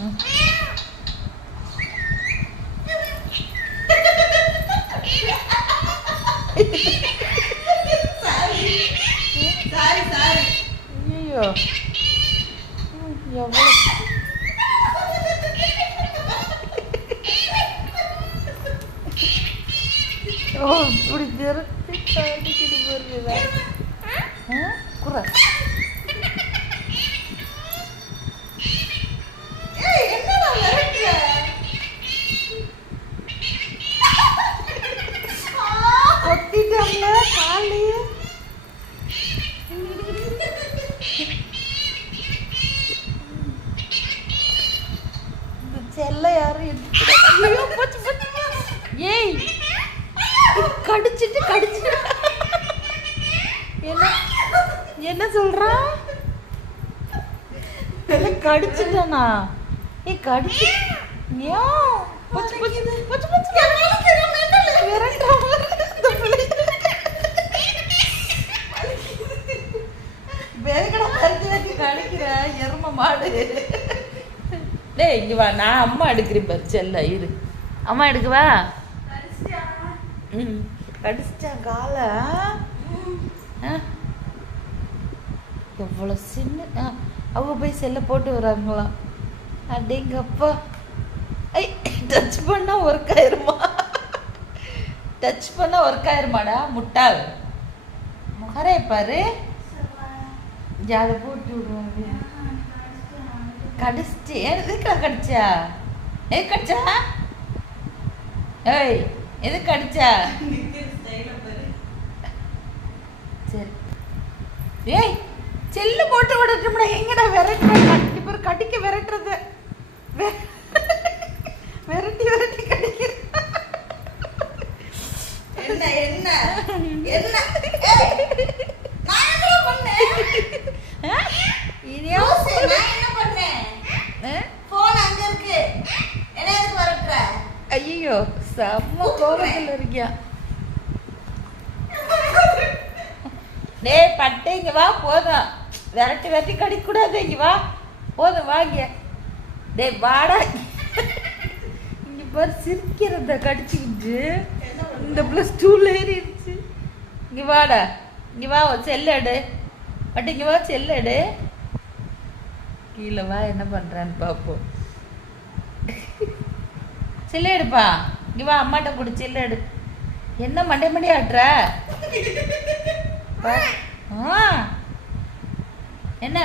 ஐயோ எவ்வளோ ஓ இப்படி திரட்டி காட்டிக்கிட்டு போடுறீங்களா குறை கொத்திட்டோம்ல காலையே இந்த செல்ல யாரும் எடுத்து ஏய் கடிச்சிட்டு என்ன என்ன சொல்றா கடிச்சிட்டனா ஏய் கடிச்சு கடிக்கிற எரும மாடு. டேய் இங்க வா, நான் அம்மா எடுக்கிறேன் பாரு. செல்ல இரு, அம்மா எடுக்குவா. கடிச்சிட்டான் காலை. எவ்வளோ சின்ன அவங்க போய் செல்ல போட்டு வராங்களாம். அடேங்கப்பா. ஐ டச் பண்ணா ஒர்க் ஆயிருமா? டச் பண்ணா ஒர்க் ஆயிருமாடா முட்டாள். முகரே பாரு. அதை போட்டு விடுவாங்க. கடிச்சிட்டு எதுக்கா கடிச்சா? எது கடிச்சா? ஏய் எது கடிச்சா? சரி ஏய் செல்லு போட்டு விடட்டும்டா. எங்கடா விரட்டுற? கடிக்க விரட்டுறது. விரட்டி விரட்டி கடிக்கிற. என்ன என்ன என்ன ஐயோ செம்ம கோபத்தில் இருக்கியா? டே பட்டை இங்க வா. போதும், விரட்டி விரட்டி கடிக்க கூடாது. இங்க வா, போதும் வாங்க. டே வாடா. இங்க பாரு சிரிக்கிறத கடிச்சுக்கிட்டு இந்த பிளஸ் 2ல ஏறிடுச்சு. இங்க வாடா, இங்க வா. செல்ல எடு பட்டு. இங்க வா, செல்ல எடு. கீழே வா, என்ன பண்றான்னு பாப்போம். செல்ல எடுப்பா. இங்க வா, அம்மாட்ட கொடு. செல்ல எடு. என்ன மண்டை மண்டி ஆட்டுற? என்ன